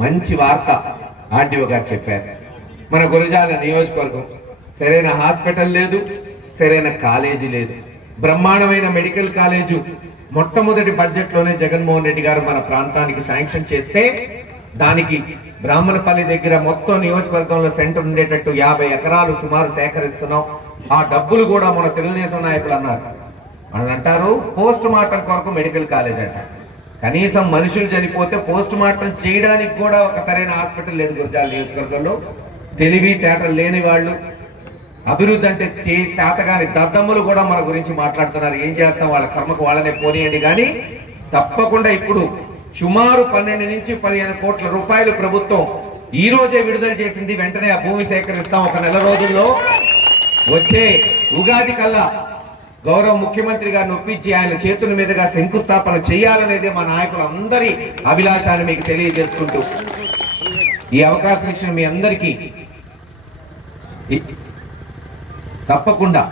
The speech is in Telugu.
మంచి వార్త ఆర్డీఓ గారు చెప్పారు. మన గురజాల నియోజకవర్గం సరైన హాస్పిటల్ లేదు, సరైన కాలేజీ లేదు. బ్రహ్మాండమైన మెడికల్ కాలేజు మొట్టమొదటి బడ్జెట్లోనే జగన్మోహన్ రెడ్డి గారు మన ప్రాంతానికి శాంక్షన్ చేస్తే దానికి బ్రాహ్మణపల్లి దగ్గర మొత్తం నియోజకవర్గంలో సెంటర్ ఉండేటట్టు 50 ఎకరాలు సుమారు సేకరిస్తున్నాం. ఆ డబ్బులు కూడా మన తెలుగుదేశం నాయకులు అన్నారు. వాళ్ళు అంటారు పోస్ట్ మార్టం కొరకు మెడికల్ కాలేజ్ అంట. కనీసం మనుషులు చనిపోతే పోస్ట్ మార్టం చేయడానికి కూడా ఒక సరైన హాస్పిటల్ లేదు గురజాల నియోజకవర్గంలో. తెలివి తేటలు లేని వాళ్ళు, అభివృద్ధి అంటే చేతగాని దద్దమ్ములు కూడా మన గురించి మాట్లాడుతున్నారు. ఏం చేస్తాం, వాళ్ళ కర్మకు వాళ్ళనే పోనీయండి. కానీ తప్పకుండా ఇప్పుడు సుమారు 12 నుంచి 15 కోట్ల రూపాయలు ప్రభుత్వం ఈ రోజే విడుదల చేసింది. వెంటనే ఆ భూమి సేకరిస్తాం. ఒక నెల రోజుల్లో వచ్చే ఉగాది కల్లా గౌరవ ముఖ్యమంత్రి గారిని ఒప్పించి ఆయన చేతుల మీదుగా శంకుస్థాపన చేయాలనేదే మా నాయకులందరి అభిలాషాన్ని మీకు తెలియజేసుకుంటూ ఈ అవకాశం ఇచ్చిన మీ అందరికీ తప్పకుండా